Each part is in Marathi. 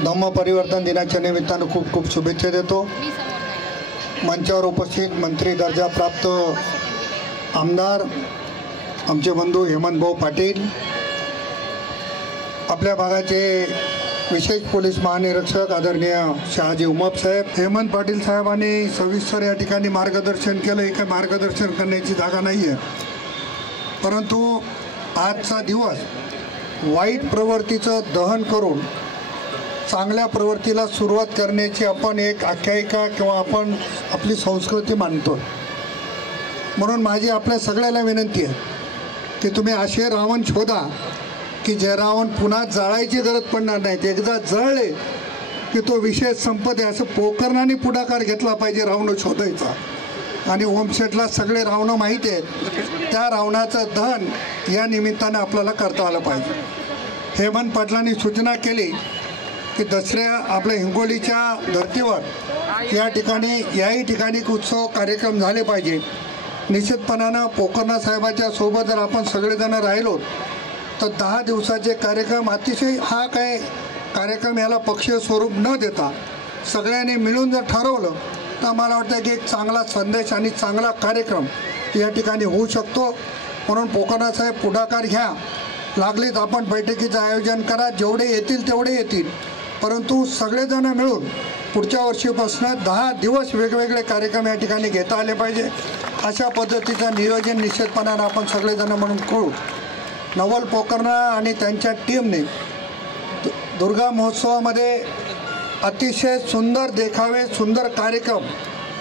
धम्म परिवर्तन दिनाच्या निमित्तानं खूप खूप शुभेच्छा देतो। मंचावर उपस्थित मंत्री दर्जा प्राप्त आमदार आमचे बंधू हेमंत भाऊ पाटील, आपल्या भागाचे विशेष पोलीस महानिरीक्षक आदरणीय शहाजी उमप साहेब, हेमंत पाटील साहेबांनी सविस्तर या ठिकाणी मार्गदर्शन केलं। हे काही मार्गदर्शन करण्याची जागा नाही आहे, परंतु आजचा दिवस वाईट प्रवृत्तीचं दहन करून चांगल्या प्रवृत्तीला सुरुवात करण्याची आपण एक आख्यायिका किंवा आपण आपली संस्कृती मानतो। म्हणून माझी आपल्या सगळ्याला विनंती आहे की तुम्ही असे रावण शोधा की जे रावण पुन्हा जाळायची गरज पडणार नाही। एकदा जळले की तो विषय संपते। असं पोकरणाने पुढाकार घेतला पाहिजे रावण शोधायचा। आणि ओमशेटला सगळे रावणं माहिती आहेत, त्या रावणाचं दहन या निमित्तानं आपल्याला करता आलं पाहिजे। हेमंत पाटलांनी सूचना केली की दसऱ्या आपल्या हिंगोलीच्या धर्तीवर याही ठिकाणी उत्सव कार्यक्रम झाले पाहिजे। निश्चितपणानं पोकर्णा साहेबाच्या सोबत जर आपण सगळेजण राहिलो तर 10 दिवसाचे कार्यक्रम अतिशय हा काय कार्यक्रम याला पक्षीय स्वरूप न देता सगळ्यांनी मिळून जर ठरवलं तर मला वाटतं की एक चांगला संदेश आणि चांगला कार्यक्रम या ठिकाणी होऊ शकतो। म्हणून पोकर्णा साहेब पुढाकार घ्या, लागलीच आपण बैठकीचं आयोजन करा, जेवढे येतील तेवढे येतील, परंतु सगळेजण मिळून पुढच्या वर्षीपासून 10 दिवस वेगवेगळे कार्यक्रम या ठिकाणी घेता आले पाहिजे। अशा पद्धतीचं नियोजन निश्चितपणानं आपण सगळेजण म्हणून करू। नवल पोकर्णा आणि त्यांच्या टीमने दुर्गा महोत्सवामध्ये अतिशय सुंदर देखावे, सुंदर कार्यक्रम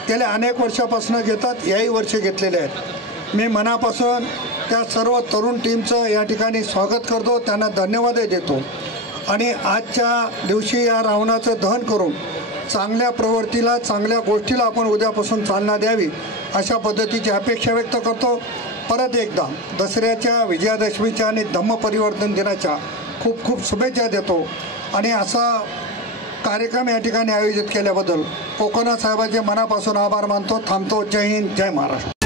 गेल्या अनेक वर्षापासून घेतात, याही वर्षी घेतलेले आहेत। मी मनापासून त्या सर्व तरुण टीमचं या ठिकाणी स्वागत करतो, त्यांना धन्यवादही देतो। आणि आजच्या दिवशी या रावणाचं दहन करून चांगल्या प्रवृत्तीला, चांगल्या गोष्टीला आपण उद्यापासून चालना द्यावी अशा पद्धतीची अपेक्षा व्यक्त करतो। परत एकदा दसऱ्याच्या, विजयादशमीच्या आणि धम्म परिवर्तन दिनाच्या खूप खूप शुभेच्छा देतो। आणि असा कार्यक्रम या ठिकाणी आयोजित केल्याबद्दल पोकर्णा साहेबांचे मनापासून आभार मानतो। थांबतो। जय हिंद, जय महाराष्ट्र।